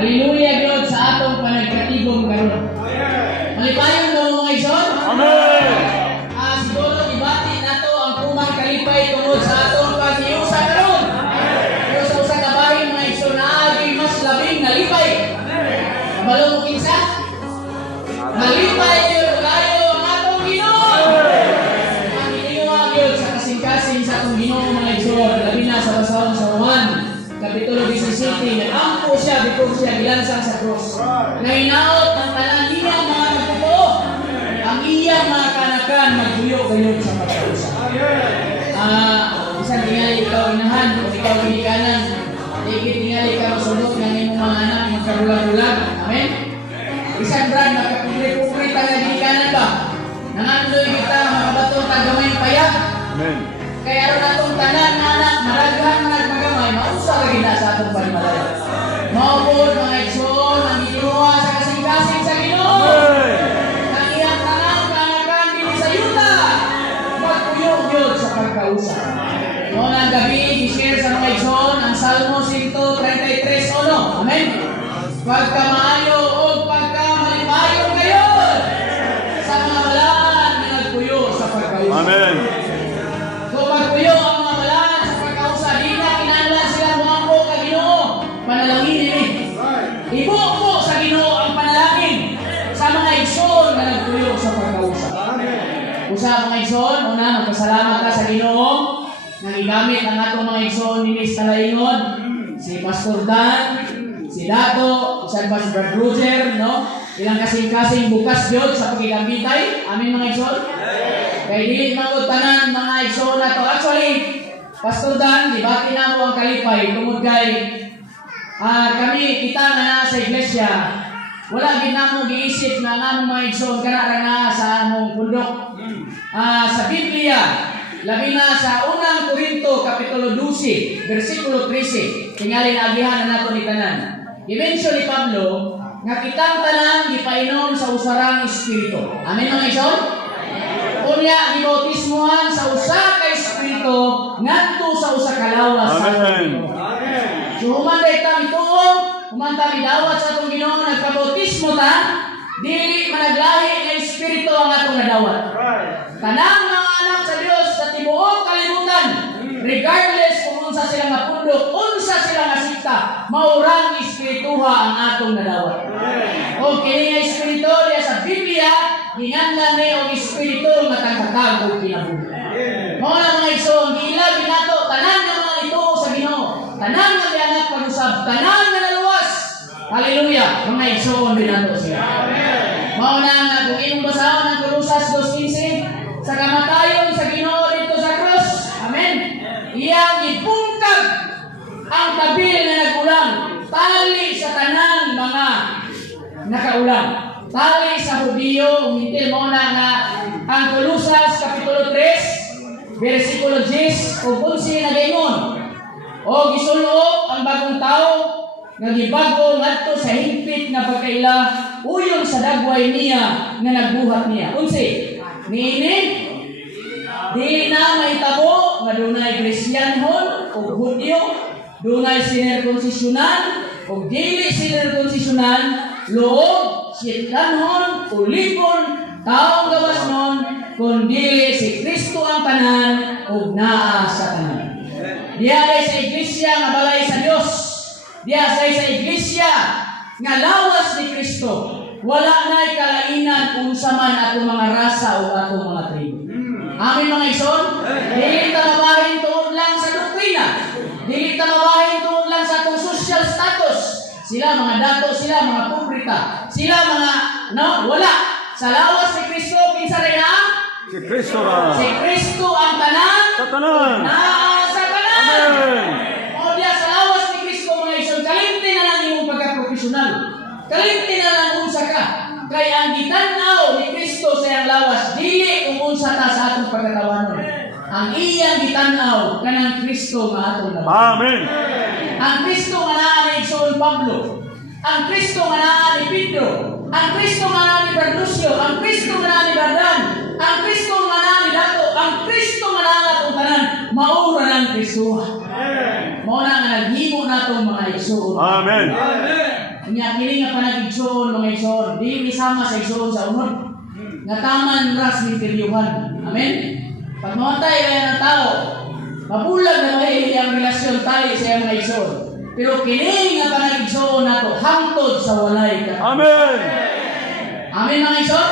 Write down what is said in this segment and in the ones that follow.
Hallelujah Gud sa atong panagkatigom karon. Malipayon mo mga igsoon? Amen. Siguro ibati nato ang kumang kalipay tungod sa atong paghiusa karon. Pero sa usa ka bahin mga igsoon naagi mas labing nalipay. Kabalo mo kinsa? Nalipay gyud kayo ang atong Ginoo. Ang iniwa gyud sa kasing-kasing sa atong Ginoo mga igsoon, labi na sa basahon sa Juan Kapitulo 17, nag-ampo siya before siya gilansang sa cross. Nahinaot ng tanan niya mga nagpupo. Ang iyang mga kanakan magbuyo-buyo sa pagkausa. Isang tingali ikaw inahan o ikaw ginikanan. Ikit tingali ikaw sunod ng iyong mga anak magkarulang-rulang. Amen? Isang brad, magkapugri-pugri taga ginikanan ba? Nangandoy kita mga batong tagamay payak. Amen. Kaya ron atong tanan nga anak, maraghan nga magamay, mausa lagi na sa atong panimalaya. Maupod mga igsoon, ang iniuha sa kasing-kasing sa Ginoo. Ang iyang tanan kanakan din sa yuta. Magpuyog-yog sa pagkausa. Noon ang gabi, i-share sa mga igsoon ang Salmo 133:1. Amen? Pagkamaayo o pagkamalipayo kayo sa mga balaan na nagpuyo sa pagkausa. Amen. Pagpuyo ang mga balaan sa pagkausa, di na kinahanglan sila muampo ka Ginoo. Panalangin ini. Ibuo sa Ginoo ang panalangin sa mga igsoon na nagpuyo sa pagkausa. Usa mga igsoon, una magpasalamat ka sa Ginoo nang igamit ang atong mga igsoon ni Miss Talaingon, si Pastor Dan, si Dato, usan pa si Brad Roger, no? Ilang kasing-kasing bukas yun sa pagigambitay. Amin mga igsoon. Kaya dili magod tanan mga igsoon na to. Actually, Pastor Dan, dibati na mo ang kalipay tungod kay kami kita nga na sa iglesia. Wala gid namo giisip na nga mga igsoon kana na sa among pundok. Sa Biblia, labi na sa unang Korinto kapitulo 12, bersikulo 13, tingali na agihan na nato ni tanan. I-mention ni Pablo nga kitang tanan gipainom sa usarang espiritu. Amen mga igsoon? Unya gibautismohan sa usa ka espiritu ngadto sa usa ka lawas. Amen. So human ta mituo, human ta midawat sa atong Ginoo nagkabautismo ta, dili managlahi nga espiritu ang atong nadawat. Tanang mga anak sa Dios sa tibuok kalibutan, regardless kung unsa sila nga pundok, unsa sila nga sikta, maurang espirituha ang atong nadawat. O kini nga espiritu diya sa Biblia, ginganlan ni og espiritu nga tangkatag og kinabuhi. Mao na mga igsoon, giila binato tanan nga mga ituo sa Ginoo, tanan nga gianak pag-usab, tanan nga naluwas. Hallelujah, mga igsoon binato siya. Mao na nga kung imong basahon ang Kolosas 2:15, sa kamatayon sa Ginoo dito sa cross. Amen. Iyang ipungkag ang tabil na nagulang, tali sa tanang mga nakaulang. Tali sa Hudiyo, umintil mo na nga ang Kolosas kapitulo 3, bersikulo 10, o 11 na gayon. O gisulo ang bagong tao, nga gibago ngadto sa hingpit nga pagkaila, uyon sa dagway niya nga nagbuhat niya. 11. Niini, dili na mahitabo nga dunay Kristiyanhon o Hudyo, dunay sinerkonsisyonan o dili sinerkonsisyonan, loob, sitlanhon, ulipon, taong gawas nun, kundi si Kristo ang tanan o naa sa tanan. Diya ay sa iglesia nga balay sa Dios. Diya sa iglesia nga lawas ni Kristo. Wala na'y kalainan kung saman atong mga rasa o atong mga tribo. Amin mga igsoon? Dili ta mabahin tuod lang sa doktrina. Dili ta mabahin tuod lang sa atong social status. Sila mga dato, sila mga pubrita, sila mga wala. Sa lawas ni Kristo, kinsa rin na? Si Kristo ra. Si Kristo ang tanan. Sa tanan. Naa sa tanan. Amen. O diya sa lawas ni Kristo mga igsoon, kalimti na lang imong pagka-profesional. Kalimti na lang unsa ka. Kay ang gitanaw ni Kristo sa iyang lawas, dili kung unsa ta sa atong pagkatawanon. Ang iyang gitanaw kanang Kristo nga atong lawas. Amen. Ang Kristo nga naa ni Igsoon Pablo, ang Kristo nga naa ni Pedro, ang Kristo nga naa ni Barlucio, ang Kristo nga naa ni Bardan, ang Kristo nga naa ni Dato, ang Kristo nga naa natong tanan, maura ng Kristo. Mao na nga naghimo natong mga Igsoon. Amen. Unya kini nga panagigsoon mga igsoon, di isama sa igsoon sa unod. Nga taman ras ni tiryuhan. Amen. Pag mamatay kaya ng tao, mabulag na may iyang relasyon tali sa iyang mga igsoon. Pero kini nga panagigsoon nato hangtod sa walay ka. Amen. Amen mga igsoon.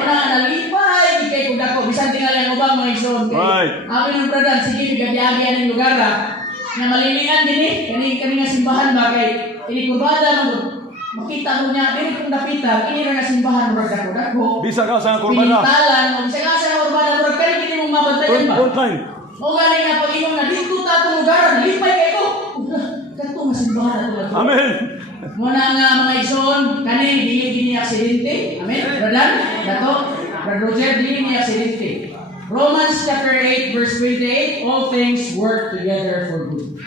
Muna nalipay ikay kung dako bisan tingali ang ubang mga igsoon. Right. Amen ang bradan sige bigagyagian ng lugar na malilian din kani nga simbahan ba kay ini kurbada mo makita mo niya dili kung dapita kini ra nga simbahan murag dako. Bisa ka sa kurbana. Pintalan mo bisa ka sa kurbada murag kani kini mo mabantayan ba. On time. O gani nga pag ingon na dito ta tong lugar lipay kay ko. Kadto nga simbahan ato. Amen. Muna nga mga igsoon kani dili gini aksidente. Amen. Bradan dato Brad Roger dili ni aksidente. Romans chapter 8 verse 28, all things work together for good.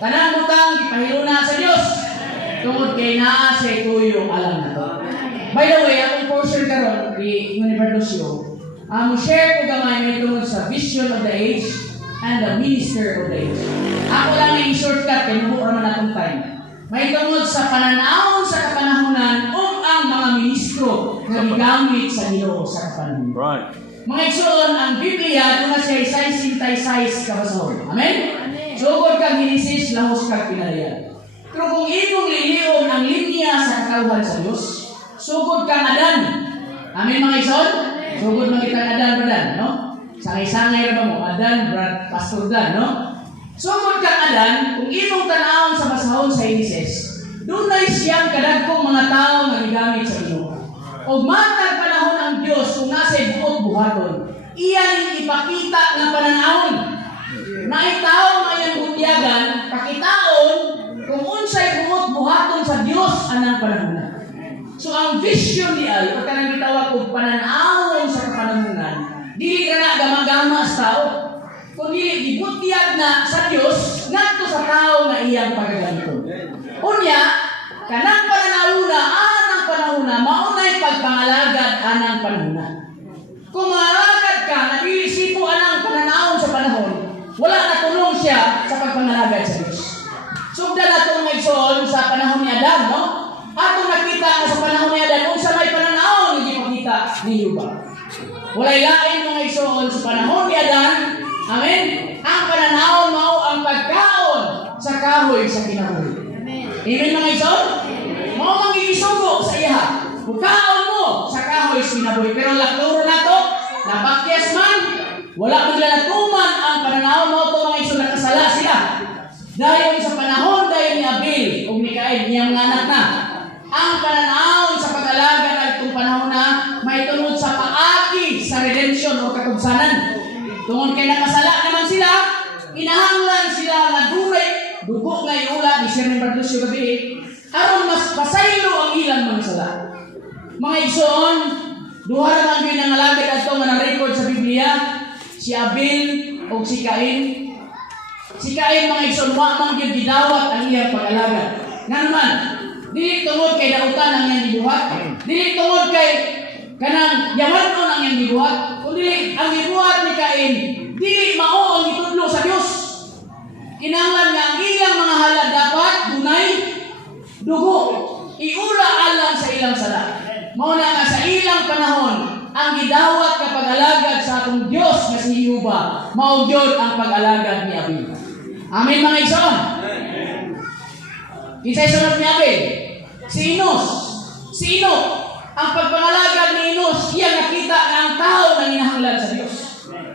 Tanang butang ipahiluna sa Dios. Tungod kay naa sa tuyo alam na to. By the way, akong portion karon ni Universo, share ko gamay may tungod sa vision of the age and the minister of the age. Ako lang yung shortcut kay nubo ra man atong time. May tungod sa pananawon sa kapanahunan ug ang mga ministro nga gigamit sa Ginoo sa kapanahunan. Right. Mga igsoon, ang Biblia, doon na siya isay-sintay-size kabasahon. Amen? Sugod kang Genesis, lahos kang pinalayan. Pero kung imong liliyon ang linya sa kakauhan sa Diyos, sugod kang Adan. Amen mga igsoon? Sugod mga kitang Adan, no? Sangay-sangay ra ba mo? Adan, Brad, Pastor Dan, no? Sugod kang Adan, kung imong tanawon sa basahon sa Genesis, doon na siyang kadagkong mga tao na gigamit sa Ginoo. O matag panahon ang Diyos kung nasa'y buot buhaton, iyan ipakita ng pananahon. Na itaw mayang bunyagan, pakitaon kung unsay buot buhaton sa Diyos anang panahon. So ang vision ni Al, o kanang gitawag kong pananahon sa kapanahonan, dili ka na gamagama sa tao, kundi ibutyag na sa Diyos, ngadto sa tao na iyang pagagamiton. Unya, kanang pananahuna, panahuna, maunay pagpangalagad anang panahuna. Kung mangalagad ka, nag-iisipo anang pananahon sa panahon, wala na tulong siya sa pagpangalagad sa Diyos. Sugda na itong igsoon sa panahon ni Adan, no? Atong nakita nga sa panahon ni Adan, kung sa may pananahon, hindi makita ni Yuba. Walay lain mga igsoon sa panahon ni Adan, amen? Ang pananahon mao ang pagkaon sa kahoy sa kinabuhi. Amen mga igsoon? Mao mangigisugo sa iya. Bukaon mo sa kahoy sinabuhi. Pero lakturo na to, napakyas man, wala mo nila natuman ang pananahon mo ito mga iso nakasala sila. Dahil sa panahon dahil ni Abel o ni Cain, niyang mga anak na, ang pananahon sa pag-alaga na itong panahon na may tungod sa paagi sa redemption o katugsanan. Tungod kay nakasala naman sila, inahanglan sila na duray, dugo nga iula ni Sherman Bardusio gabi, aron mas pasaylo ang ilang mga sala. Mga igsoon, duha naman yun ang alagad at ito record sa Biblia, si Abel o si Cain. Si Cain mga igsoon, wamang yun gidawat ang iyang pag-alagad. Nga naman, dili tungod kay dautan ang iyang gibuhat, dili tungod kay kanang yawanon ang iyang gibuhat, kundi ang gibuhat ni Cain, dili mao ang itudlo sa Diyos. Kinanglan nga ang ilang mga halad dapat dunay dugo, iula alang sa ilang sala. Mauna nga sa ilang panahon, ang gidawat ka pag-alagad sa atong Diyos nga si Yuba, mao gyud ang pag-alagad ni Abel. Amen mga igsoon. Kisay sunod ni Abel, si Enos. Si Enoch, ang pagpangalagad ni Enos, iyang nakita nga ang tao nang hinahanglan sa Diyos.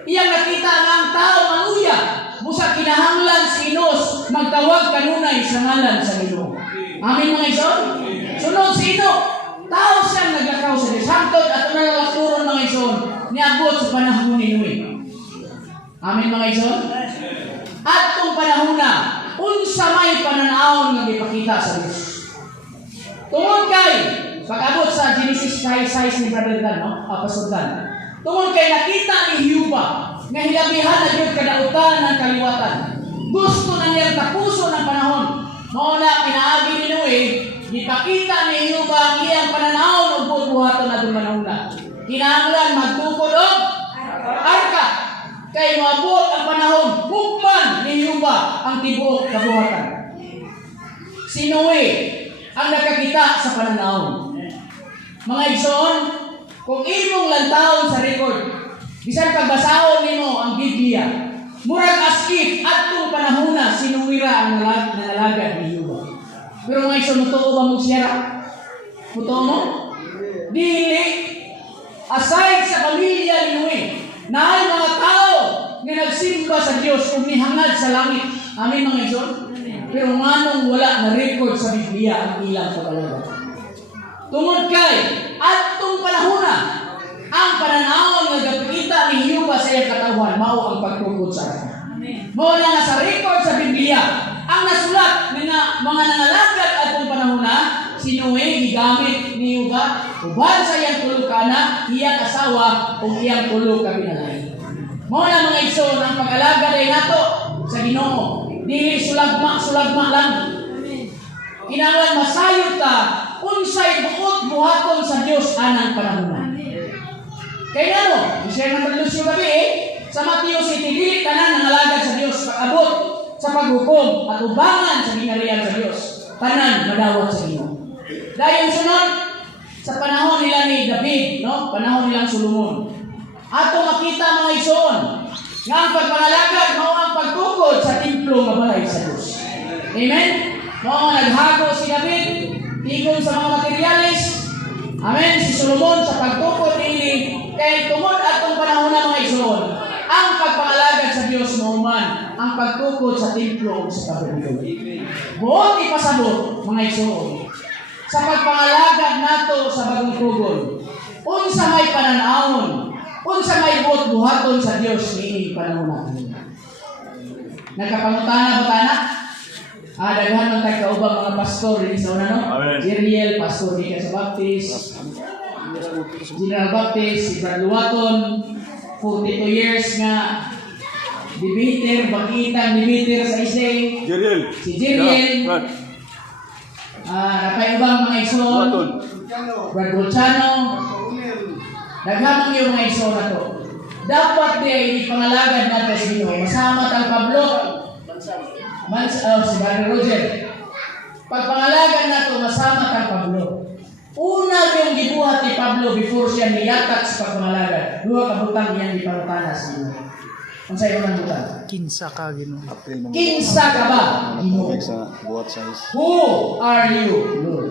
Iyang nakita nga ang tao manuya, busa kinahanglan si Enos magtawag kanunay sa ngalan sa Ginoo. Amen mga igsoon. Sunod si Enoch, tao siyang naglakaw sa Diyos. Hangtod at nalakturon mga igsoon, niabot sa panahon ni Noe. Amen mga igsoon. At kung panahon na, unsa may pananahon nga gipakita sa Diyos. Tungod kay pag-abot sa Genesis 5:6 ni Brother Dan, no? Pastor Dan. Tungod kay nakita ni Yuba nga hilabihan na gyud kadautan ng kaliwatan. Gusto na niya tapuso ng panahon. Mao na pinaagi ni Noe, gipakita ni Yuba ang iyang pananahon ug buhaton adtong panahon. Kinahanglan magtukod og arka. Kay maabot ang panahon, hukman ni Yuba ang tibuok kabuhatan. Si Noe, ang nakakita sa pananaw. Mga igsoon, kung imong lantawon sa record, bisan pagbasahon nimo ang Biblia, murag as if adtong panahona sinuwira ang nanalagad ni Yuba. Pero mga igsoon, mutuo ba mo siya? Mutuo mo? Dili. Aside sa pamilya ni Noe, naay mga tao nga nagsimba sa Dios ug nihangad sa langit. Amin mga igsoon. Pero nganong wala na record sa Biblia ang ilang pagkalagad. Tungod kay adtong panahona, ang pananawon nga gapita ni Yuba sa iyang katawan mao ang pagtukod sa kanya. Mao na nga sa record sa Biblia ang nasulat nga mga nangalagad adtong panahona si Noe gigamit ni Yuba uban sa iyang tulo ka anak, iyang asawa ug iyang tulo ka pinalay. Mao na mga igsoon ang pag-alagad ay nato sa Ginoo. Dili sulagma lang. Kinahanglan masayod ta unsay buot-buhaton sa Dios anang panahon. Kaya ano, i-share naman Lucio gabi sa Mateo City, dili tanan nangalagad sa Dios pag-abot sa paghukom at ubangan sa gingharian sa Dios. Tanan madawat sa Ginoo. Dayon sunod sa panahon nila ni David, no? Panahon nilang Solomon. Ato makita mga igsoon nga ang pagpangalagad mao ang pagtukod sa templo nga balay sa Dios. Amen. Mao nga naghago si David tigong sa mga materyales. Amen. Si Solomon sa pagtukod ini kay tungod atong panahon na mga igsoon, ang pagpangalagad sa Dios mao man ang pagtukod sa templo ug sa tabernakulo. Buot ipasabot mga igsoon sa pagpangalagad nato sa bagong tugon. Unsa may pananawon, unsa may buhat-buhaton sa Dios niini panahon natin. Nagkapangutana ba tana? Daghan man tay kaubang mga pastor dinhi sa una no. Jeriel, Pastor Dika sa Baptist, General Baptist, si Brad Luwaton, 42 years nga debater, bakitang debater sa Isay. Jeriel. Si Jeriel. Napay ubang mga igsoon. Brad Bolchano. Naghamang yung mga igsoon na to. Dapat di pangalagad natin sa Ginoo. Masama tang Pablo. Si Brother Roger. Pagpangalagan na to, masama kang Pablo. Una yung gibuhat ni Pablo before siya niyatak sa pagpangalagan. Dua kabutang iyang ipangutana sa Ginoo. Ang sa'yo ng butang? Kinsa ka Ginoo. Kinsa ka ba, Ginoo? Who are you, Lord?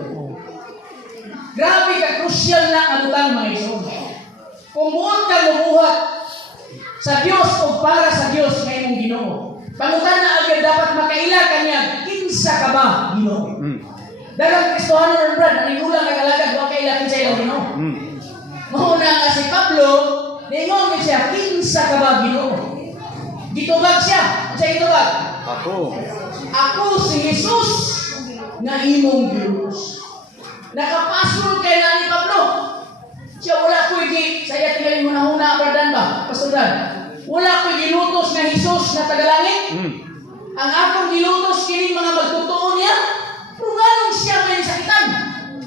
Grabe ka, crucial na ang butang mga igsoon. Kung buot ka lumuhat sa Diyos o para sa Diyos na imong Ginoo, pangutan na agad dapat makaila kanya, kinsa ka ba, Ginoo? Dagang Kristohano ng Brad, nanigulang kagalagad, huwag kaila kinsa ilang Ginoo. Mahuna nga si Pablo, naingon siya, kinsa ka ba, Ginoo? Gitubag siya. Siya gitubag? Ako si Jesus na imong gilutos. Nakapasol kay na ni Pablo. Siya wala ko saya tinggalin huna-huna, Bradan ba? Pastoran. Wala ko gilutos na Jesus na tagalangit. Ang akong gilutos kining mga magtotoo niya. Pero ganong siya may sakitan.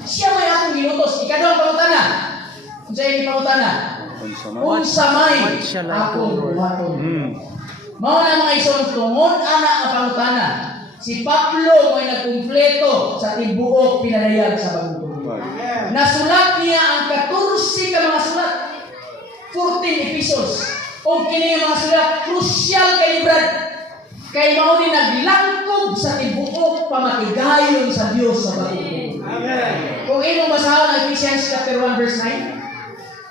Siya may akong gilutos. Ikaw ang pangutana. Kung sa'yo yung pangutana. Unsa may akong buhaton. Mao na mga isong tungod anak ang pangutana. Si Pablo may nagkumpleto sa tibuok pinalayag sa bagong tugon. Nasulat niya ang 14 ka mga sulat. 14 epistles. O kini mga sulat crucial kay Brad. Kay mao din naglangkob sa tibuok pamatigayon sa Dios sa bagong tugon. Kung imong basahon ang Ephesians chapter 1 verse 9.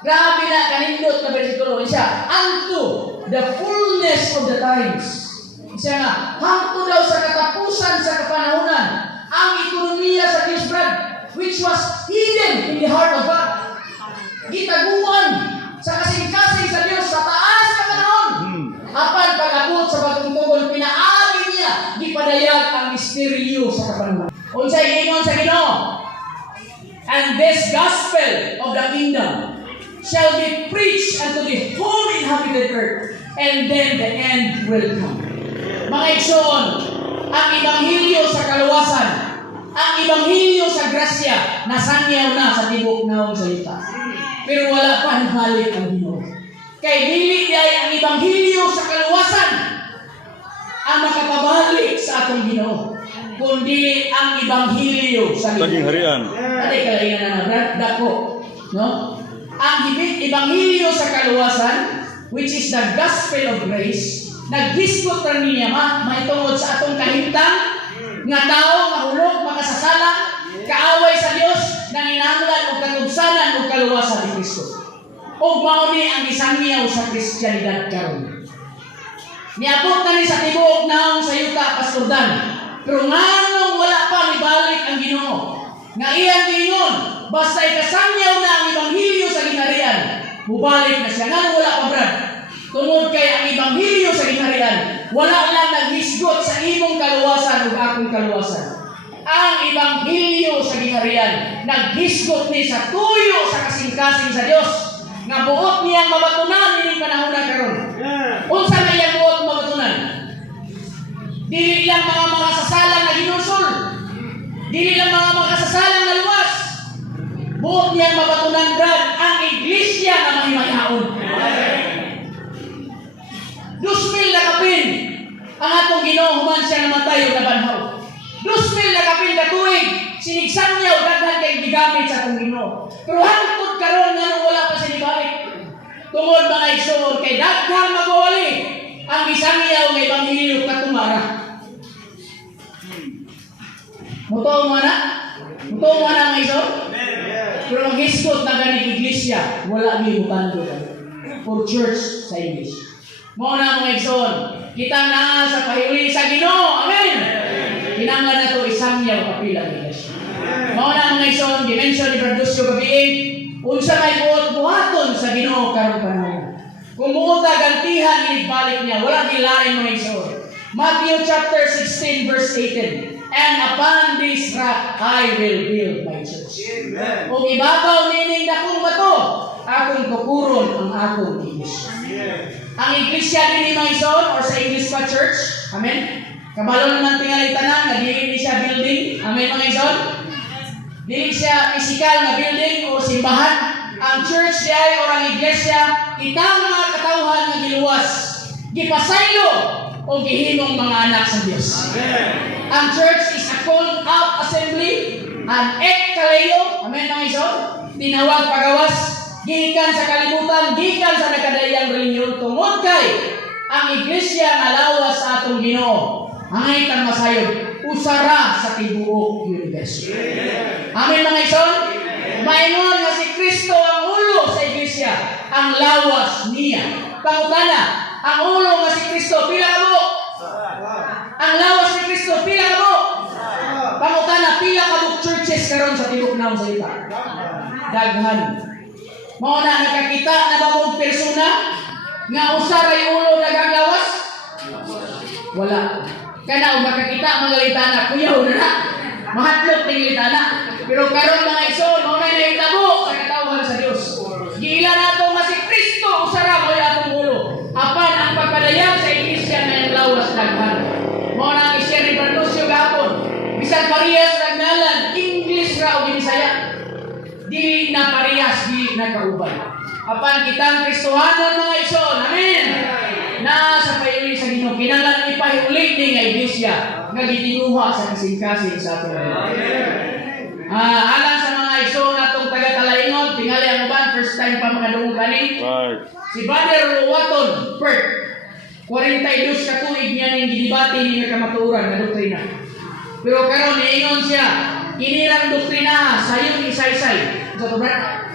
Grabe na kanindot na bersikulo siya. Unto the fullness of the times. Siya nga, hangtod daw sa katapusan sa kapanahunan ang ekonomiya sa Diyos, Brad, which was hidden in the heart of God. Gitaguan sa kasing-kasing sa Diyos sa taas na panahon. Apan pag-abot sa bagong tugon, pinaagi niya, gipadayag ang misteryo sa kapanahunan. Unsay ingon sa Ginoo? And this gospel of the kingdom shall be preached unto the whole inhabited earth, and then the end will come. Mga igsoon, ang Ebanghelyo sa kaluwasan, ang Ebanghelyo sa grasya, nasangyaw na sa tibok naong salita. Pero wala pa halik ang Ginoo. Kay dili ay ang Ebanghelyo sa kaluwasan ang makapabalik sa atong Ginoo. kundi ang Ebanghelyo sa Saging harian. Ate kalaingan na brad, dako. No? Ang Ebanghelyo sa kaluwasan, which is the gospel of grace, naghisgot ra niya mahitungod sa atong kahimtang nga tao nga hulog makasasala, kaaway sa Dios, nanginahanglan og katugsanan ug kaluwasan ni Kristo. Ug mao ni ang isangyaw sa Kristiyanidad karon. Niabot na ni sa tibuok naong sa yuta Pastor Dan. Pero nganong wala pa nibalik ang Ginoo. Nga iyang giingon, basta ikasangyaw na ang Ebanghelyo sa ginharian, mubalik na siya. Nganong wala pa brad? Tungod kay ang Ebanghelyo sa ginharian, wala lang naghisgot sa imong kaluwasan ug akong kaluwasan. Ang Ebanghelyo sa ginharian, naghisgot ni sa tuyo sa kasing-kasing sa Dios. Nga buot niyang mabatunan ining panahon na karon. Unsa na iyang buot mabatunan? Dili lang mga makasasalang na ginusol. Dili lang mga makasasalang na luwas. Buot niyang mabatunan brad ang iglesia na mahimayaon. 2,000 na kapin ang atong Ginoo human siya namatay ug nabanhaw. 2,000 na kapin ka tuig sinigsang niya ug daghan kay gigamit sa atong Ginoo. Pero hangtod karon nga wala pa siya nibalik. Tungod mga igsoon kay daghang magwali ang isangyaw nga Ebanghelyo katumara. Muto mo na mga igsoon. Pero maghisgot na ganing iglesia wala gi mutando for church sa English. Mao na mga igsoon, kita na sa pahiuli sa Ginoo. Amen. Kinanglan na to isangyaw kapila iglesia. Mao na mga igsoon, dimension ni Bradusyo gabi. Unsa may buot-buhaton sa Ginoo karong panahon. Kung buota gantihan inibalik niya, wala gilain mga igsoon. Matthew chapter 16 verse 18. And upon this rock I will build my church. Kung ibabaw nining dakong bato, akong tukuron ang akong iglesia. Ang iglesia din mga igsoon or sa English pa church. Amen. Kabalo naman tingali tanan nga dili siya building. Amen mga igsoon. Dili siya physical na building o simbahan. Ang church diay o ang iglesia, kitang mga katawhan nga giluwas, gipasaylo o gihimong mga anak sa Dios. Ang church is a called out assembly, an ekkaleo, amen mga igsoon, tinawag pagawas, gikan sa kalibutan, gikan sa nakadayang relinyon, tungod kay ang iglesia nga lawas sa atong Ginoo. Angay kang masayod, usara sa tibuok universo. Amen mga igsoon. Maingon nga si Kristo ang ulo sa iglesia, ang lawas niya. Pangutana, ang ulo nga si Kristo pila ka buok? Ang lawas ni Kristo pila ka buok? Pangutana, pila ka buok churches karon sa tibuok naong sa ita? Daghan. Mao na nakakita na ba mong persona nga usara yung ulo nagagawas? Wala. Kana makakita mga litana, kuyaw na na. Mahatlok ng litana. Pero karon mga igsoon, mo na nahitabo sa katawhan sa Dios. Giila nato nga si Kristo usara mo atong ulo. Apan ang pagpadayag sa iglesia nga ang lawas daghan. Mo na ang isya ni Bradusyo gapon. Bisan parehas nagnalan English ra o Bisaya. Dili na parehas, dili na kauban. Apan kitang Kristohanon mga igsoon. Amen. Na sa pahiuli sa Ginoo kinahanglan ipahiuli ni nga iglesia nga gitinuha sa kasing-kasing sa aton. Alang sa mga igsoon natong taga-Talaingon, tingali ang uban first time pa makadungog ani. Si Brother Waton Perk 42 ka tuig niya ning gidibati ni nga kamatuoran nga doktrina. Pero karon niingon siya, inirang doktrina sayon isaysay. Sa to brad?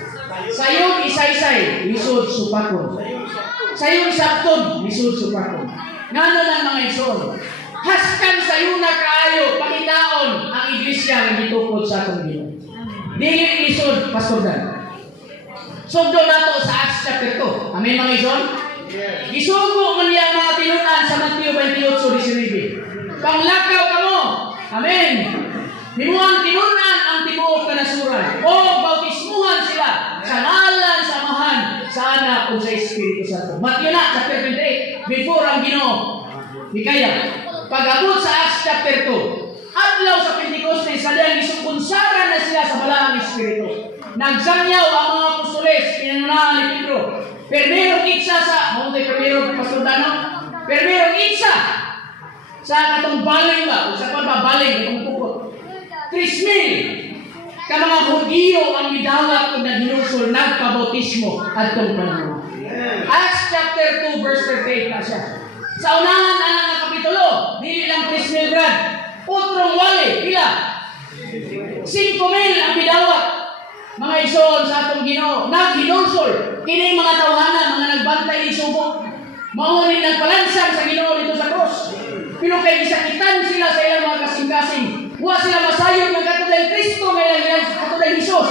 Sayon isaysay, lisod supakon. Sayon sabton, lisod supakon. Ngano lang mga igsoon? Haskan sayo na kaayo pangitaon ang iglesia nga gitukod sa atong Ginoo. Dili lisod Pastor Dan. Sugdo nato sa Acts chapter 2. Amen mga igsoon? Gisugo man niya mga tinunan sa Mateo 28:19. Panglakaw kamo. Amen. Himuang tinunan ang tibuok kanasuran o bautismuhan sila sa ngalan sa Amahan, sa Anak ug sa Espiritu Santo. Mateo na chapter 28 before ang Ginoo. Hikaya pag-abot sa Acts chapter 2, adlaw sa Pentecostes, sadayang isukunsara na sila sa balaang Espiritu. Nagsangyaw ang mga apostoles, pinangunahan ni Pedro. Permerong itsa sa, Pastor Dano? Permerong itsa Sa katong baling ba? Sa pa ba baling itong tukod? 3,000 ka mga Hudyo ang midawat kung naghinusol nagpabautismo at itong panahon. Acts chapter 2 verse 38 na siya. Sa unahan na nga kapitulo, dili lang 3,000 brad. Utrong wali, pila? 5,000 ang midawat. Mga igsoon sa atong Ginoo, naghinusol. Kini mga tawhana, mga nagbantay ni subok. Maunin nagpalansang sa Ginoo dito sa cross. Pero kay gisakitan sila sa ilang mga kasing-kasing. Wa sila masayod ng katulad Kristo ngayon katulad Jesus.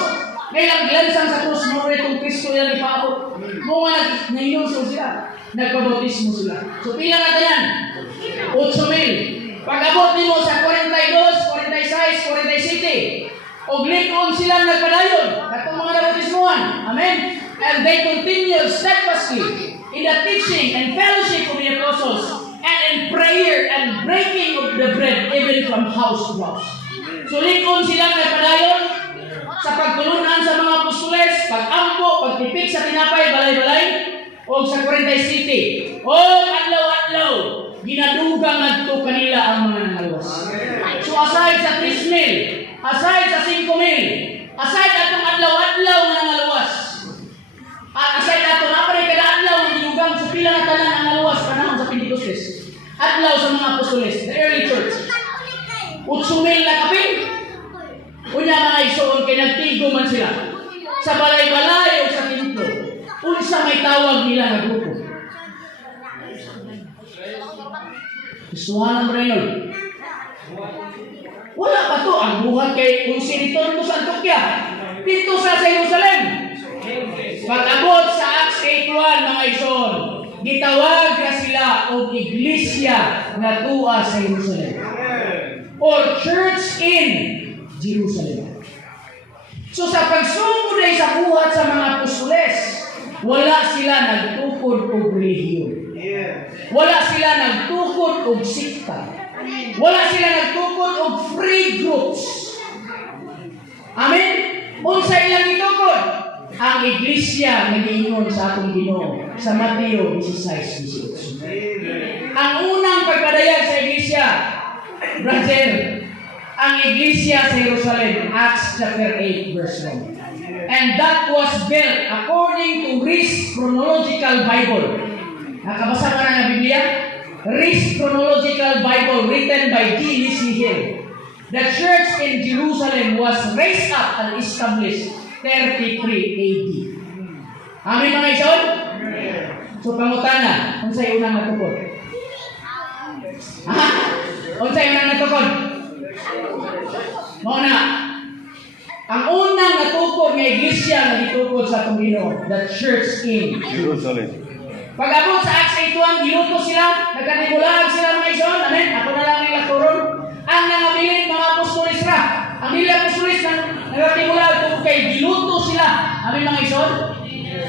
Ngayon gilansang sa cross mo itong Kristo ilang ipaabot. Mga naghinusol sila, nagpabautismo sila. So pila na tanan? 8,000. Pag-abot nimo sa 42, 46, 47. Og likon silang nagpadayon katong mga nabautismuhan. Amen. And they continued steadfastly in the teaching and fellowship of the apostles, and in prayer and breaking of the bread even from house to house. So likon silang nagpadayon sa pagtulunan sa mga apostoles, pag-ampo, pagtipik sa tinapay, balay-balay, o sa 40 city. O adlaw-adlaw, ginadugang nagto kanila ang mga nangaluwas. So aside sa 3,000, aside sa 5,000, aside atong adlaw-adlaw nga nangaluwas, aside ato na pa rin kada adlaw ang ginugang sa pila na tanan ang nangaluwas panahon sa Pentecostes. Adlaw sa mga apostoles, the early church. 8,000 na kapin. Unya mga igsoon kay nagtigo man sila sa balay-balay o sa templo. Unsa may tawag nila nga grupo? Gustuhan ng Reynol. Wala pa to ang buhat kay kung siniton to sa Antioquia. Dito sa Jerusalem. Pag-abot sa Acts 8:1 mga igsoon, gitawag na sila og iglesia nga tuwa sa Jerusalem. Or church in Jerusalem. So sa pagsugod ay sa buhat sa mga apostoles, wala sila nagtukod og relihiyon. Wala sila nagtukod og sikta. Wala sila nagtukod og free groups. Amen? Unsa ilang itukod? Ang iglesia nga giingon sa atong Ginoo sa Mateo 16:18. Ang unang pagpadayag sa iglesia, brother, ang iglesia sa Jerusalem, Acts chapter 8 verse 1. And that was built according to Rees Chronological Bible. Nakabasa ka na ng Biblia? Rees Chronological Bible written by G. Lizzie Hill. The church in Jerusalem was raised up and established 33 AD. Amin mga igsoon? So pangutana, unsay unang natukod? Ha? Unsay unang natukod? Mao na. Ang unang natukod nga iglesia nga gitukod sa atong Ginoo, the church in Jerusalem. Pag-abot sa Acts 8:1, giluto sila, nagkatibulaan sila mga igsoon. Amen. Ako na lang ang turon. Ang nangabilin mga apostoles ra. Ang dili apostoles nagkatibulaan kung kay giluto sila. Amen mga igsoon.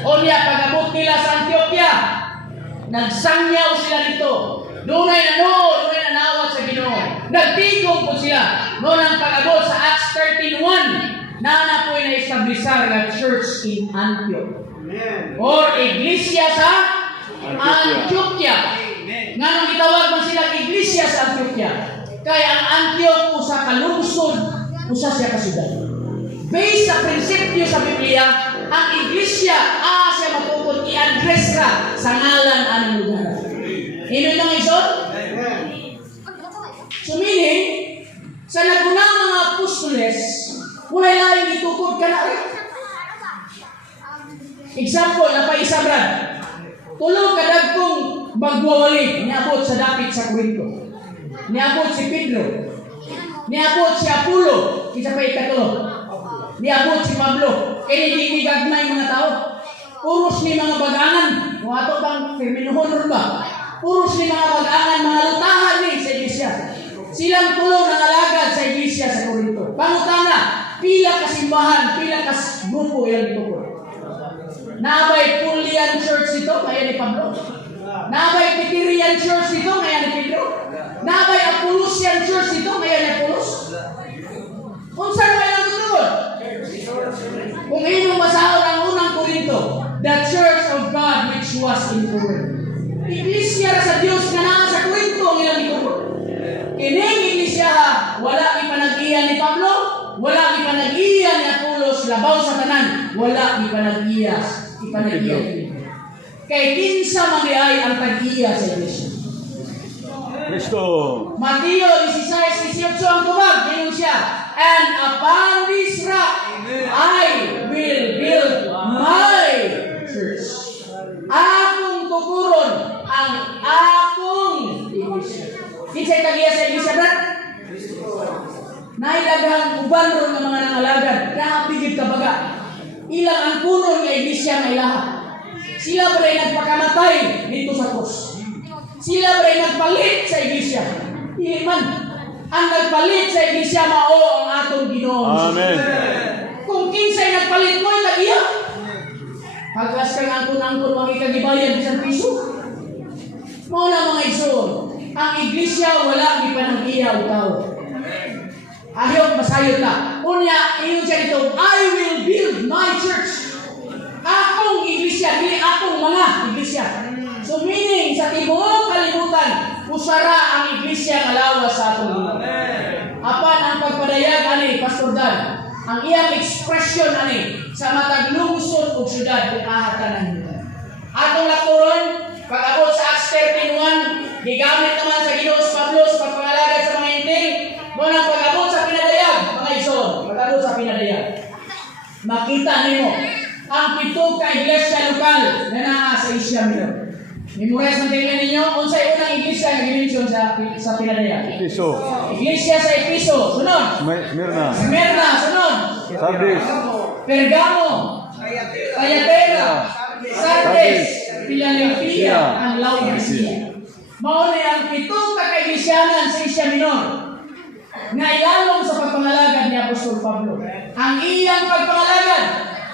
Unya pag-abot nila sa Antioquia, nagsangyaw sila dito. Dunay nanawat sa Ginoo. Nagtigong po sila. Noon ang pag-abot sa Acts 13:1, na po'y na-establishar na church in Antioch. Or iglesia sa Antioquia. Nga nung gitawag man sila iglesia sa Antioquia. Kaya ang Antioch usa ka lungsod, usa siya ka syudad. Based sa prinsipyo sa Biblia, ang iglesia siya matukod i-address ka sa ngalan anong lugar. Ino lang igsoon? So meaning, sa nagunang mga apostoles, wala laing itukod ka na rin. Example, napaisa brad. Tulong kadagkong magwawali, niabot sa dapit sa Corinto. Niabot si Pedro. Niabot si Apollo, isa pa ikatulo. Niabot si Pablo. Hindi gagmay mga tao. Puros ni mga bagangan. Kung ato bang terminohon ba? Puros ni mga bagangan, mga lutahan ni sa iglesia. Silang tulong ng alagad sa iglesia sa Corinto. Pangutana, pila kasimbahan, pila kas grupo ilang ito po. Nabay Pulian Church ito, kaya ni Pablo. Nabay Pitirian Church ito, kaya ni Pedro. Nabay Apolosian Church ito, kaya ni Apolos. Kung saan kayo lang tutulog? Kung ino masahol ang unang Corinto, the church of God which was in Corinth. Iglesia sa Diyos nga na sa Corinto ang ilang itutulog. ipanag-iya ni Apolos labaw sa tanan, wala ipanag-iya. Kay kinsa man di ay ang tag-iya sa iglesia. Kristo. Mateo 16:18 ang tubag, ngayon siya, and upon this rock I will build my church. Akong tukuron ang akong iglesia. Kinsay tag-iya sa iglesia, brad? Nailagang uban ron ng mga nangalagad, napigid ka baga. Ilang ang puno ng iglesia na ilaha. Sila ba rin nagpakamatay dito sa krus? Sila ba rin nagpalit sa iglesia? Dili man. Ang nagpalit sa iglesia mao ang atong Ginoo. Amen. Kung kinsay nagpalit mo, tag-iya. Pagkas kang angkon-angkon wag ikagibayan sa piso. Mao na mga igsoon. Ang iglesia wala gipanag-iya og tao. Ayaw masayot ka. Unya, iyon siya dito, I will build my church. Akong iglesia, dili akong mga iglesia. So meaning, sa tibuok kalibutan, usara ang iglesia nga lawas sa atong Ginoo. Apan ang pagpadayag ani, Pastor Dan, ang iyang expression ani, sa matag lungsod o syudad kung ahatanan nito. Atong lakturon, pag-abot sa Acts 13:1, gigamit naman sa Ginoo Pablo sa pagpangalagad sa mga inting, muna pag-abot sa pinadayag, mga igsoon, pag-abot sa pinadayag. Makita nimo ang pito ka iglesia lokal na naa sa Asia Minor. Memorize man tingnan ninyo, unsay unang iglesia nga gimension sa pinadayag? Efeso. Iglesia sa Efeso, sunod. Smyrna. Smyrna, sunod. Sardis. Pergamo, Thyatira, Sardes, Philadelphia, ang Laodicea. Mao ni ang pito ka kaiglesianan sa Asia Minor. Ngayalong sa pagpangalagad ni Apostol Pablo. Ang iyang pagpangalagad,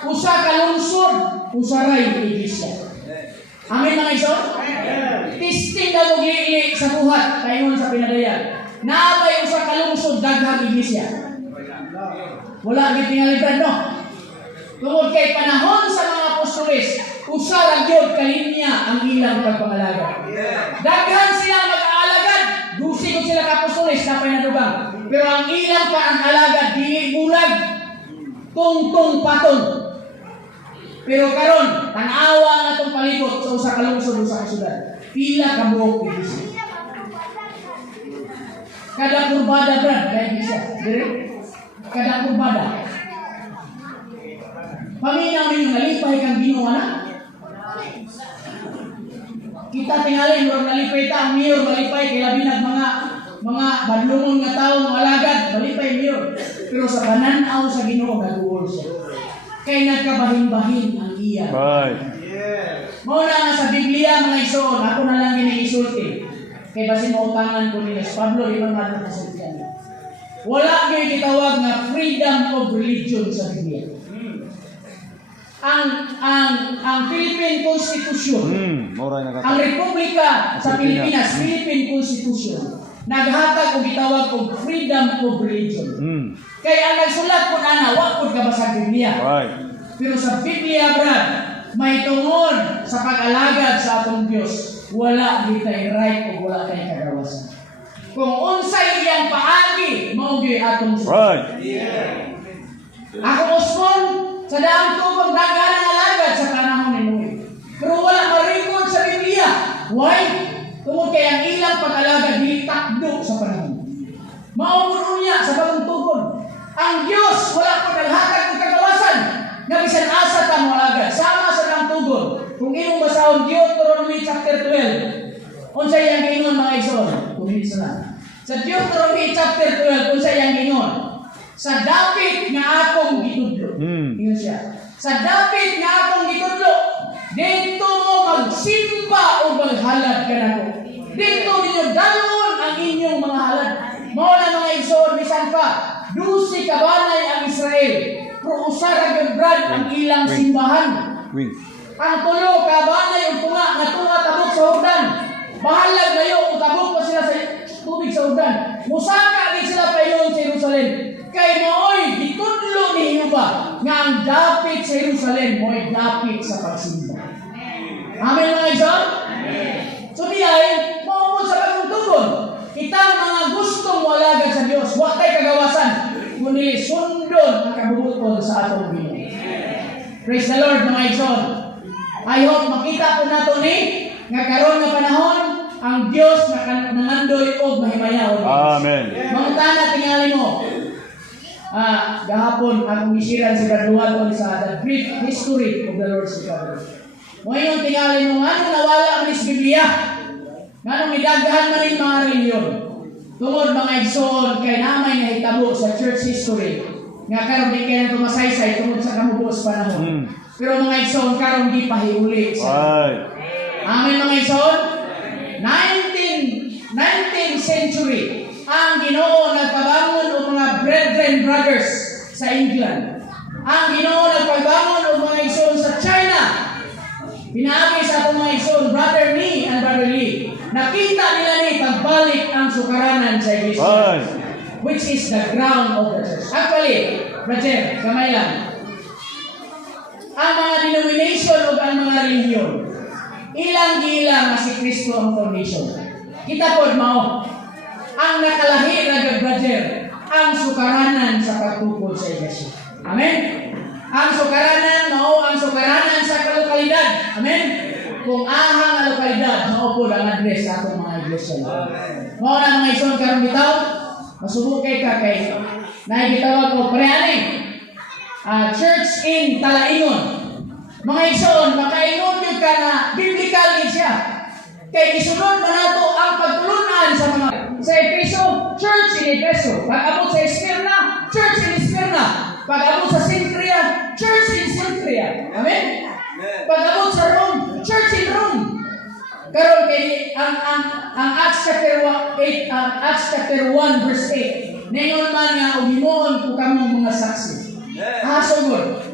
usa ka lungsod, usaray iglesia. Amen mga iso? Testing daw gili sa buhat, paingon sa pinadayag. Naabay usa ka lungsod, daghang iglesia. Wala gid tingalipad, no? Tungod kay panahon sa mga apostoles, usa ra gyud kalinya ang ilang pagpangalagad. Daghan sila mag-aalagad, dusi ko sila ka apostoles napay nadugang. Pero ang ilang pangalagad dili bulag, tungtong patong. Pero karon, tanawa nga itong palibot sa usa ka lungsod, usa ka syudad. Pila ka buok iglesia. Kada kurbada, brad, kaya iglesia. Dire? Kada kurbada. Paminaw ninyo, nalipay kang Ginoo na? Kita tingali, murag nalipay ta, ang mayor, malipay, kaya labinag mga badlungon nga tao, mga alagad, malipay mayor. Pero sa bananaw sa Ginoo, nag-uol siya. Kay nagkabahin-bahin ang iya. Right. Muna nga sa Biblia, mga isoon, ako na lang giniisulti. Kay basin mautangan ko ni Pablo, ibang mga nasaltiyan. Wala kayo kitawag na freedom of religion sa Biblia. Ang Philippine Constitution, ang Republika sa Pilipinas, Philippine Constitution, naghatag o gitawag og freedom of religion. Kaya ang nagsulat po na wa po ka ba sa Biblia? Right. Pero sa Biblia, brad, may tungod sa pag-alagad sa atong Diyos. Wala ditay right o wala tay kagawasan. Kung unsay iyang paagi, mao gyud atong sulat. Right. Ako Osmon, sa daang tubong dagan ang alagad sa panahon ni Noe. Pero wala ma-record sa Biblia. Why? Tungod kay ang ilang pag-alagad dili takdo sa panahon. Mao niya sa bagong tugon. Ang Diyos wala po naghatag ng kagawasan na bisan asa ta mo alagad. Sama sa daang tugon. Kung imong basahon Deuteronomy chapter 12. Unsay yang ingon mga igsoon? Kuminsa na. Sa Deuteronomy chapter 12, unsay yang ingon? Sa dapit nga akong gitudlo. Ingon siya. Sa dapit nga akong gitudlo, dito mo magsimba o maghalad ka na ko. Dito ninyo dalon ang inyong mga halad. Mao na mga igsoon, bisan pa, dusi kabanay ang Israel. Pero usara gyud brad ang ilang simbahan. Ang tulo kabanay ug tunga nga tunga tabok sa Jordan. Bahalag layo ug tabok pa sila sa tubig sa Jordan. Musaka gid sila paingon sa Jerusalem. Kay mooy gitudlo ninyo ba nga ang dapit sa Jerusalem mooy dapit sa pagsimba. Amen mga igsoon? So diay maumod sa bagong tugon. Kita mga gustong walagad sa Dios, wa tay kagawasan. kundi sundon ang kabubuton sa atong Ginoo. Praise the Lord mga igsoon. I hope makita po nato ni nga karon nga panahon ang Dios nangandoy og mahimayaw. Amen. Mangutana tingali mo. Gahapon akong isiran si Badluhan sa The Brief History of the Lord's Recovery. Ngayon tingali mo ano nawala ang Biblia. Nganong midaghan man ning mga reliyon. Tungod mga igsoon kay namay nga hitabo sa church history nga karon di kay nato masaysay tungod sa kamubuos panahon. Pero mga igsoon karon di pahiuli sa. Amen mga igsoon. 19th century ang Ginoo nagpabangon og mga brethren brothers sa England. Ang Ginoo nagpabangon og mga igsoon sa China. Pinaagi sa atong mga igsoon, Brother Lee and Brother Lee. Nakita nila ni pagbalik ang sukaranan sa iglesia, which is the ground of the church. Actually, Brother, kamay lang. Ang mga denomination o ang mga religion, ilang-ilang na si Kristo ang foundation. Kita po, mao, ang nakalahi na Brother, ang sukaranan sa pagtukod sa iglesia. Amen? Ang sukaranan, mao ang sukaranan sa lokalidad. Amen? Kung ahang ang lokalidad, mao po ang address sa atong mga iglesia. Mao na mga igsoon karon bitaw, masubukay ka kay naigitawag ko preani. Church in Talaingon. Mga igsoon, makaingon gyud ka na biblical gid siya. Kay isunod man nato ang pagtulunan sa mga sa Efeso, church in Efeso. Pag-abot sa Esmirna, church in Esmirna. Pag-abot sa Cenchrea, church in Cenchrea. Amen. Pag-abot sa Rome, church in Rome. Karon kay ang Acts chapter 1 verse 8. Ningon man nga og himuon ko kamong mga saksi. Sugod.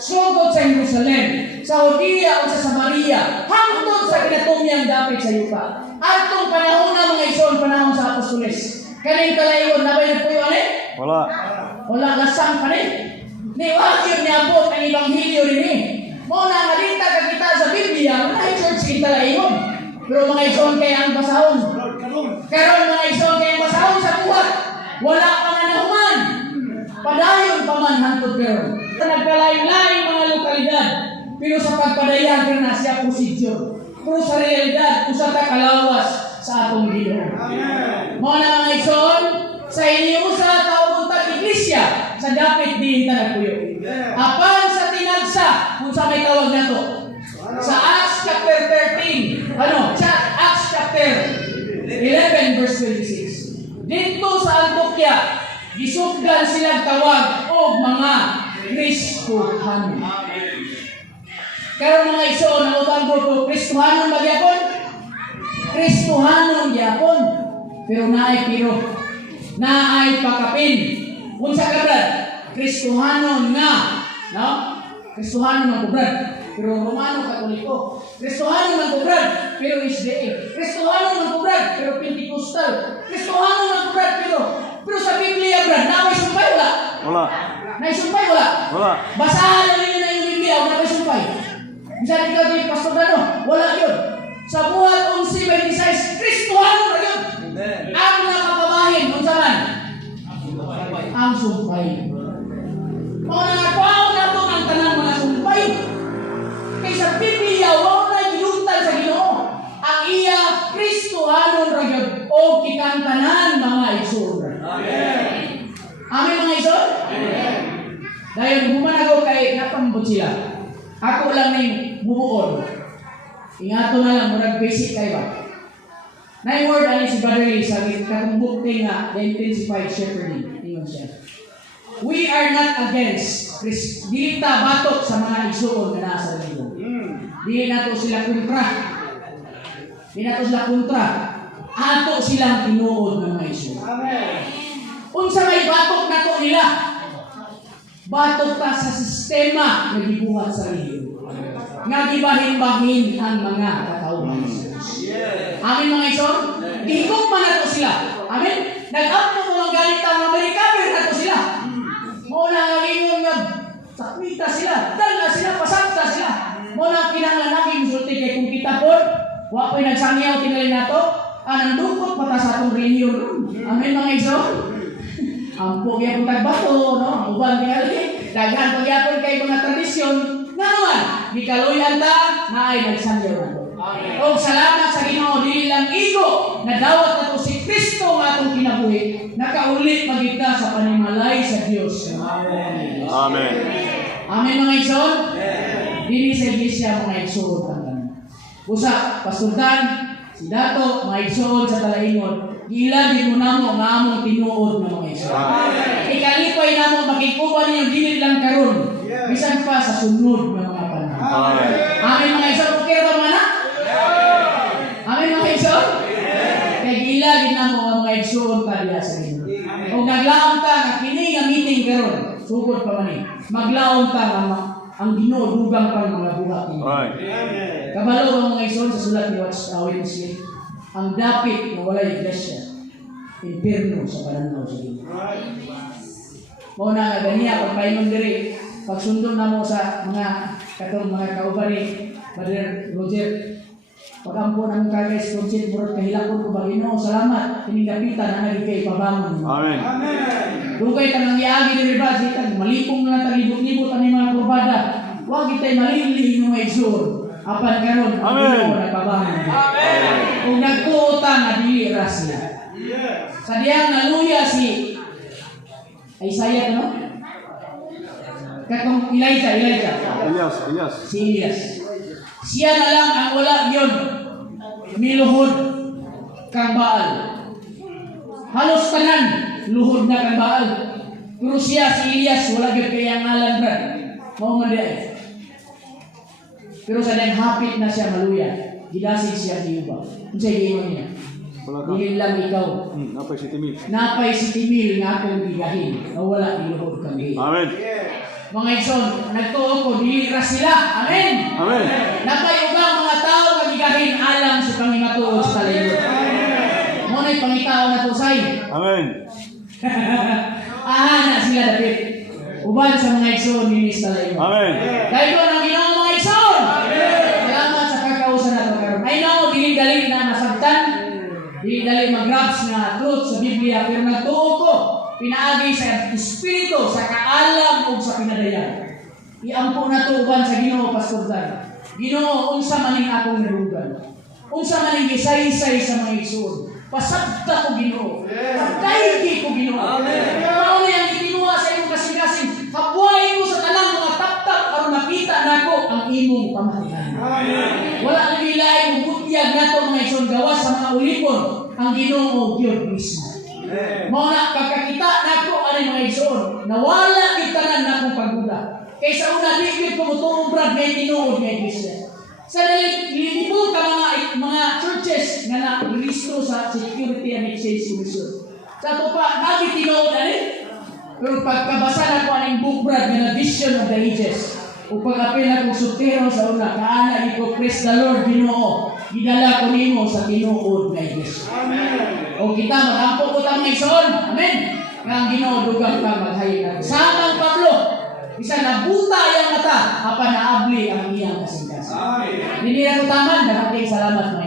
Sugod sa Jerusalem, sa Judea o sa Samaria, hangtod sa kinatumyang dapit sa yuta. Atong panahon na mga igsoon, panahon sa apostoles. Kaning Talaingon na ba nagpuyo ani? Wala. Wala lasang pa ni. Ni wagyo niabot ang ebanghelyo rin. Mo na ngalita ka kita sa Biblia, na church in Talaingon. Pero mga igsoon kay ang basahon. Karon mga igsoon kay ang basahon sa buhat. Wala pa nga nahuman. Padayon pa man hangtod karon. Nagkalain-lain mga lokalidad. Pero sa pagpadayan ka na siya posisyon. Pero sa realidad, usa ka kalawas sa atong Ginoo. Mo na mga igsoon, sa inyo sa tawag iglesia sa dapit din nagpuyo. Apan sa tinagsa, kung sa may tawag nato. Sa Acts chapter 13, Acts chapter 11 verse 26. Dito sa Antioquia, gisugdan silang tawag og mga Kristohanon. Pero mga igsoon, ang utang grupo, Kristohanon ba gyapon? Kristohanon gyapon. Pero naay pakapin. Unsa ka brad? Kristohanon nga, no? Kristohanon man ko brad, pero Romano Katoliko. Kristohanon man ko brad, pero Israel. Kristohanon man ko brad, pero Pentecostal. Kristohanon man ko brad, pero sa Biblia brad, naway sumpay wala. Wala. Naisumpay wala. Wala. Basahan na ninyo na yung Biblia, wala sumpay. Bisa ikaw di Pastor Dano, wala yun. Sa buhat 11:26, Kristohanon na yun. Ang nakapamahin, unsa man? Ang sumpay. Mga nakakuha na ito ang tanang mga sumpay. Kaya sa Biblia, wala na gilutan sa Ginoo. Ang iya, Kristohanon ragyod o kikantanan mga igsoon. Amen mga igsoon? Dahil bumanagaw kay napambot sila. Ako lang na yung bubuon. Ingato na lang, murag basic kayo ba? Na-word alin si Brother Lee, sabi, kakumbukti nga, the intensified shepherding. Tingnan siya. We are not against dili ta batok sa mga igsoon na nasa libo. Dili nato sila kontra. Dili nato sila kontra. Ato silang tinuod ng mga igsoon. Amen. Unsa may batok nato nila? Batok ta sa sistema nga gibuhat sa relihiyon. Nga gibahin-bahin ang mga katawhan. Amen mga igsoon? Ihigugma nato sila. Amen? Nag-up mo mga galit ang Amerika, pero nato sila. Muna nga ingon nga, sakwita sila, dala sila, pasakta sila. Muna kinahanglan namin musulti kay kung kita po, wapoy nagsangyaw tingali nato, anang dukot pata sa atong relihiyon. Amen mga igsoon? Ang pugya pong tagbato, no? Ang uban tingali. Daghan pagyapon kay mga tradisyon. Nga naman, di kaluyan ta, na ay nagsandyaw na to. O salamat sa Ginoo, dili lang igo, na dawat na to si Kristo nga atong kinabuhi, nakaulit magita sa panimalay sa Dios. Amen. Amen. Amen mga igsoon. Dili sa iglesia mga igsoon tanggan. Usa, Pastor Dan, si Dato, mga igsoon sa Talaingon, ila di mo namo nga among tinuod na mga igsoon. Ikalipay namo makikuha ninyo dili lang karon, bisan pa sa sunod na mga panahon. Amen mga igsoon. Okay ba mga anak? Amen mga igsoon. Kay ila din namo mga igsoon pa diha sa Ginoo. Kung naglaom ta nga kini nga meeting karon, sugod pa man ni. Maglaom ta nga ang Ginoo dugang pa mga buhat ninyo. Kabalo ang mga igsoon sa sulat ni Witness Lee, ang dapit na walay iglesia, impierno sa pananaw sa Ginoo. Mao na nga ganiya pag painom diri, pagsundo na mo sa mga katong mga kauban ni Brother Roger. Pagampo nang kagay sponsit murag kahilakon ko ba Ginoo, salamat kining kapitan na nagigay pabangon. Amen. Dugay ta nang iagi diri ba sitan malipong na talibot-libot ani mga kurbada. Wa kitay malili ng mga igsoon. Apan karon ang Ginoo nagpabangon. Amen. Kung nagtuota nga dili ra siya. Sa diyang naluya si Isaiah no? Katong Elijah. Elias. Si Elias. Siya na lang ang wala yun. Miluhod kang Baal. Halos tanan luhod na kang Baal. Pero siya si Elias wala gyud kay ang ngalan brad. Mao man diay. Pero sa dayang hapit na siya maluya. Gidasig siya ni Uba. Unsay giingon niya? Dili lang ikaw. Napay si Timil. Napay si Timil nga akong gigahin. Na wala iluhod kang gihin. Amen. Mga igsoon, nagtuo ko, dili ra sila. Amen. Amen. Napay ubang mga tao kagigahin alang sa pangingatuod sa Talingod. Mo na'y pangitao na to say. Amen. Na sila dapit. Uban sa mga igsoon ni sa Talingod. Amen. Dahil ko nang Ginoo mga igsoon. Salamat sa pagkausa na to karon. I know dili dali na masabtan. Dili dali mag-grasp na truth sa Biblia, pero nagtuo ko pinaagi sa Espiritu, sa kaalam o sa pinadayan. Iampo na to uban sa Ginoo, Pastor Dan. Ginoo, unsa maning akong nalugan. Unsa maning gisaysay sa mga igsoon. Pasabta ko Ginoo. Pagkaigi ko Ginoo. Amen. Mao yang itinuha sa imong kasing-kasing. Habuhay ko sa tanang mga taptap aron makita nako ang imong pamatihan. Amen. Wala nang ilahi mo butyag nato mga igsoon gawas sa mga ulipon ang Ginoo gyud mismo. Mao na pagkakita nako ani mga igsoon, nawala kita na akong pagduda. Kaysa una di gyud ko mutuong brad nga tinuod nga iglesia. Sa lilibo ka mga churches nga na-rehistro sa Security and Exchange Commission. Sa to pa nagi tinuod ani. Pero pagkabasa nako aning book brad nga Vision of the Ages. O pag-apil akong sutero sa una, kaana iko praise the Lord Ginoo. Gidala ko nimo sa tinuod nga iglesia. Amen. O kita magampo ko ta mga igsoon. Amen. Nga ang Ginoo dugang ka maghayo. Samang Pablo, isa nabuta yang mata, apan naabli ang iyang kasing-kasing. Amen. Dili na ko taman, daghang salamat.